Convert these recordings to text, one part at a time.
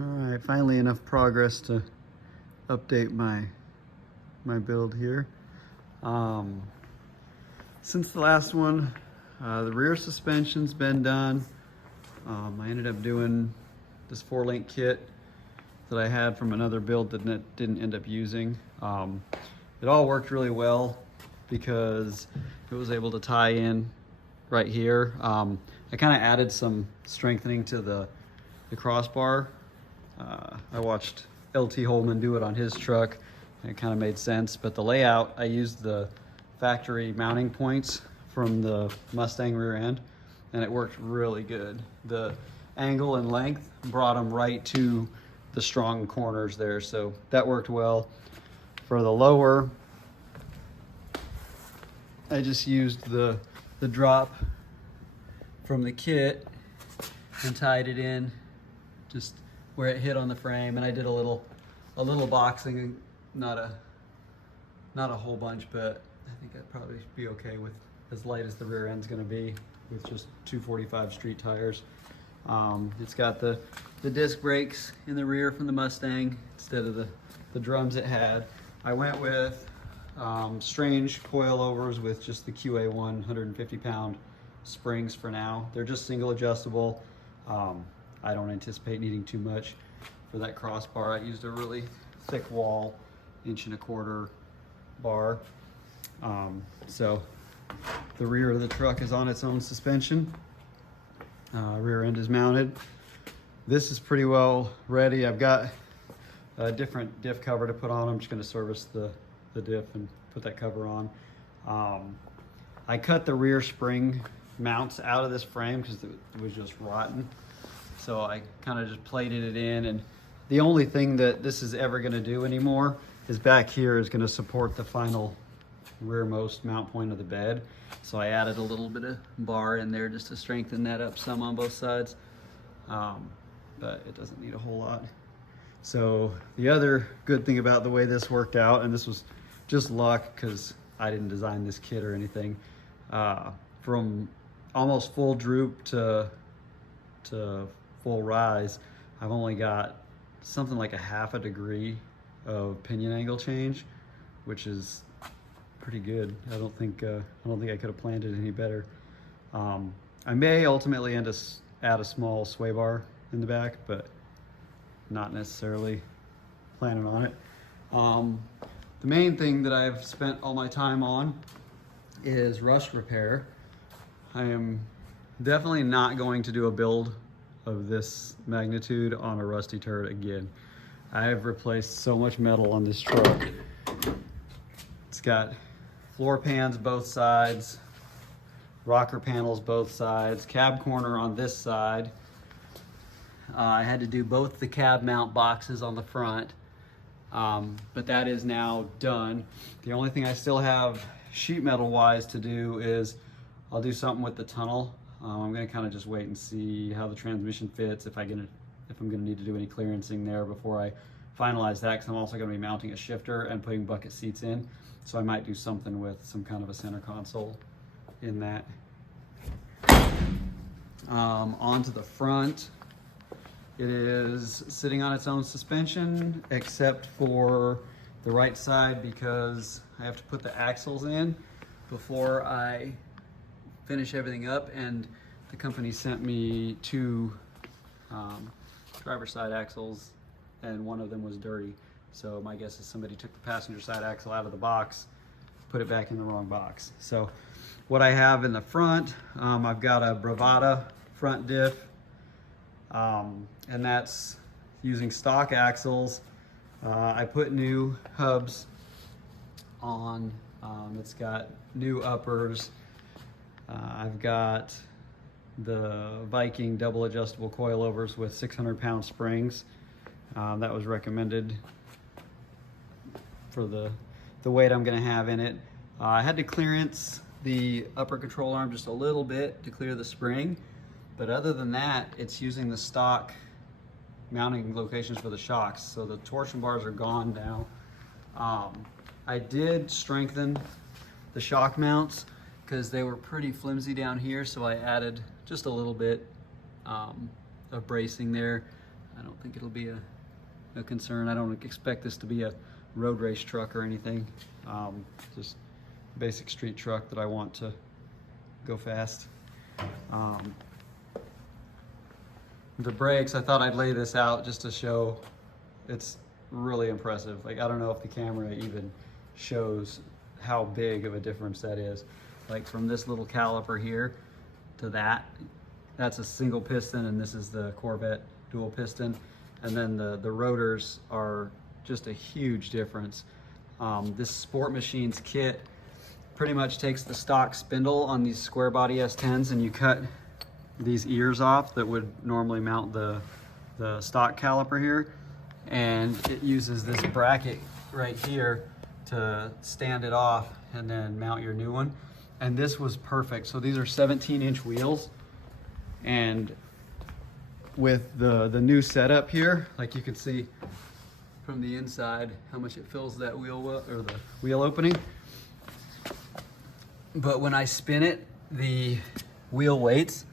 All right, finally enough progress to update my build here. Since the last one, the rear suspension's been done. I ended up doing this 4-link kit that I had from another build that didn't end up using. It all worked really well because it was able to tie in right here. I kind of added some strengthening to the crossbar. I watched LT Holman do it on his truck, and it kind of made sense. But the layout, I used the factory mounting points from the Mustang rear end, and it worked really good. The angle and length brought them right to the strong corners there, so that worked well. For the lower, I just used the drop from the kit and tied it in just where it hit on the frame, and I did a little boxing, not a whole bunch, but I think I'd probably be okay with as light as the rear end's gonna be with just 245 street tires. It's got the disc brakes in the rear from the Mustang instead of the drums it had. I went with strange coilovers with just the QA1 150-pound springs for now. They're just single adjustable. I don't anticipate needing too much for that crossbar. I used a really thick wall, 1.25 inch bar. So the rear of the truck is on its own suspension. Rear end is mounted. This is pretty well ready. I've got a different diff cover to put on. I'm just going to service the diff and put that cover on. I cut the rear spring mounts out of this frame because it was just rotten. So I kind of just plated it in, and the only thing that this is ever going to do anymore is back here is going to support the final rearmost mount point of the bed. So I added a little bit of bar in there just to strengthen that up some on both sides, but it doesn't need a whole lot. So the other good thing about the way this worked out, and this was just luck because I didn't design this kit or anything, from almost full droop to full rise, I've only got something like a 1/2 degree of pinion angle change, which is pretty good. I don't think I could have planned it any better. I may ultimately add a small sway bar in the back, but not necessarily planning on it. The main thing that I've spent all my time on is rust repair. I am definitely not going to do a build of this magnitude on a rusty turret again. I have replaced so much metal on this truck. It's got floor pans both sides, rocker panels both sides, cab corner on this side. I had to do both the cab mount boxes on the front, but that is now done. The only thing I still have sheet metal wise to do is I'll do something with the tunnel. I'm gonna kind of just wait and see how the transmission fits, if I'm gonna need to do any clearancing there before I finalize that, because I'm also gonna be mounting a shifter and putting bucket seats in. So I might do something with some kind of a center console in that. Onto the front, it is sitting on its own suspension, except for the right side because I have to put the axles in before I finish everything up, and the company sent me 2 driver's side axles, and one of them was dirty. So my guess is somebody took the passenger side axle out of the box, put it back in the wrong box. So what I have in the front, I've got a Bravada front diff, and that's using stock axles. I put new hubs on. It's got new uppers. I've got the Viking double adjustable coilovers with 600-pound springs. That was recommended for the weight I'm going to have in it. I had to clearance the upper control arm just a little bit to clear the spring, but other than that, it's using the stock mounting locations for the shocks. So the torsion bars are gone now. I did strengthen the shock mounts because they were pretty flimsy down here, so I added just a little bit of bracing there. I don't think it'll be a concern. I don't expect this to be a road race truck or anything. Just basic street truck that I want to go fast. The brakes, I thought I'd lay this out just to show it's really impressive. Like, I don't know if the camera even shows how big of a difference that is. Like, from this little caliper here to that's a single piston, and this is the Corvette dual piston. And then the rotors are just a huge difference. This Sport Machines kit pretty much takes the stock spindle on these square body S10s, and you cut these ears off that would normally mount the stock caliper here, and it uses this bracket right here to stand it off and then mount your new one. And this was perfect. So these are 17-inch wheels, and with the new setup here, like you can see from the inside how much it fills that wheel or the wheel opening. But when I spin it, the wheel weights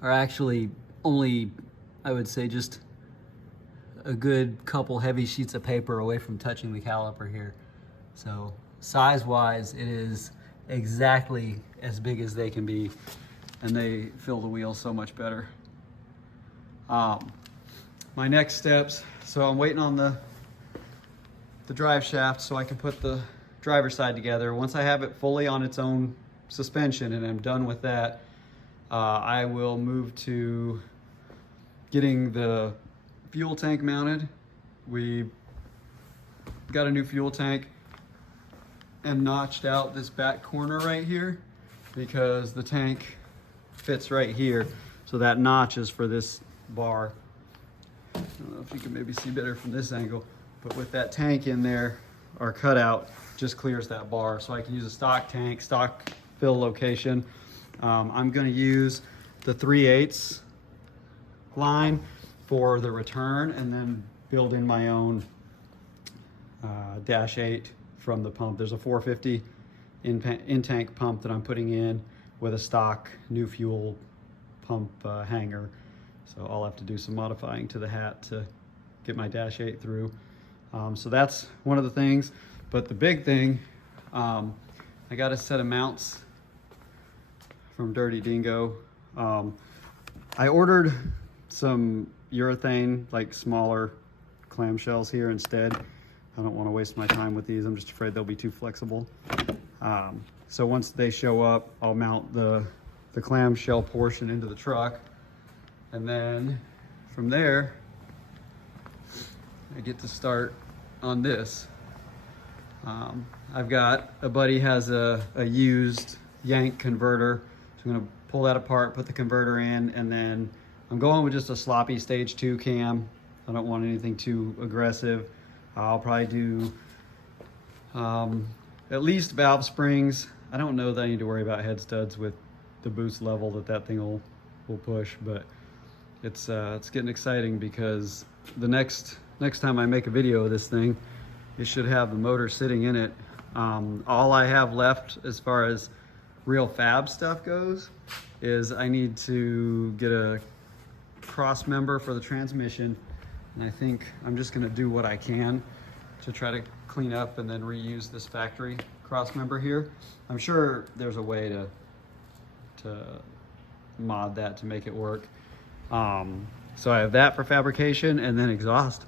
are actually only, I would say, just a good couple heavy sheets of paper away from touching the caliper here. So size-wise, it is exactly as big as they can be, and they fill the wheel so much better. My next steps, so I'm waiting on the drive shaft so I can put the driver's side together. Once I have it fully on its own suspension and I'm done with that, I will move to getting the fuel tank mounted. We got a new fuel tank and notched out this back corner right here because the tank fits right here. So that notch is for this bar. I don't know if you can maybe see better from this angle, but with that tank in there, our cutout just clears that bar. So I can use a stock tank, stock fill location. I'm gonna use the 3/8 line for the return, and then build in my own dash 8 from the pump. There's a 450 in-tank pump that I'm putting in with a stock new fuel pump hanger. So I'll have to do some modifying to the hat to get my dash 8 through. So that's one of the things. But the big thing, I got a set of mounts from Dirty Dingo. I ordered some urethane, like smaller clamshells here instead. I don't want to waste my time with these. I'm just afraid they'll be too flexible. So once they show up, I'll mount the clamshell portion into the truck. And then from there, I get to start on this. I've got a buddy has a used yank converter. So I'm gonna pull that apart, put the converter in, and then I'm going with just a sloppy stage 2 cam. I don't want anything too aggressive. I'll probably do at least valve springs. I don't know that I need to worry about head studs with the boost level that thing will push, but it's getting exciting because the next time I make a video of this thing, it should have the motor sitting in it. All I have left as far as real fab stuff goes is I need to get a cross member for the transmission, and I think I'm just gonna do what I can to try to clean up and then reuse this factory cross member here. I'm sure there's a way to mod that to make it work. So I have that for fabrication, and then exhaust.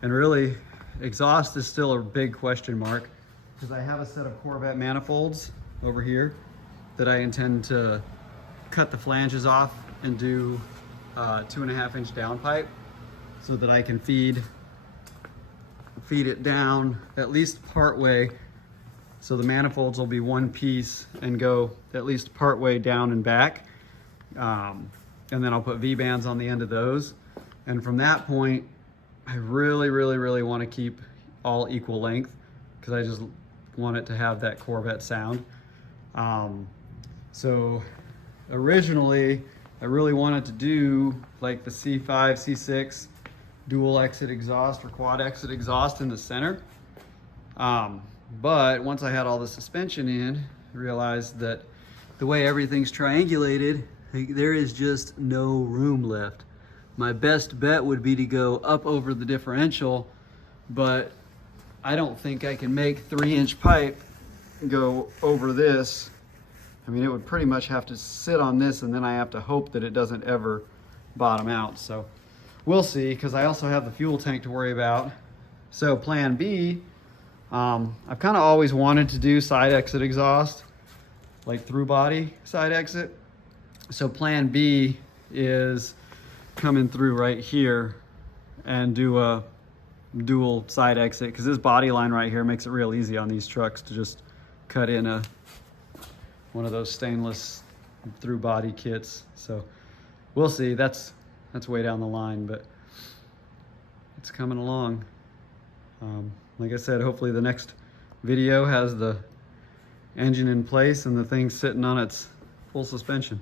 And really, exhaust is still a big question mark because I have a set of Corvette manifolds over here that I intend to cut the flanges off and do 2.5-inch downpipe so that I can feed it down at least part way. So the manifolds will be one piece and go at least part way down and back. And then I'll put V-bands on the end of those. And from that point, I really, really, really want to keep all equal length because I just want it to have that Corvette sound. So originally, I really wanted to do like the C5, C6 dual exit exhaust or quad exit exhaust in the center. But once I had all the suspension in, I realized that the way everything's triangulated, there is just no room left. My best bet would be to go up over the differential, but I don't think I can make 3-inch pipe go over this. I mean, it would pretty much have to sit on this, and then I have to hope that it doesn't ever bottom out. So we'll see, because I also have the fuel tank to worry about. So plan B, I've kind of always wanted to do side exit exhaust, like through body side exit. So plan B is coming through right here and do a dual side exit, because this body line right here makes it real easy on these trucks to just cut in one of those stainless through body kits. So we'll see. That's way down the line, but it's coming along. Like I said, hopefully the next video has the engine in place and the thing sitting on its full suspension.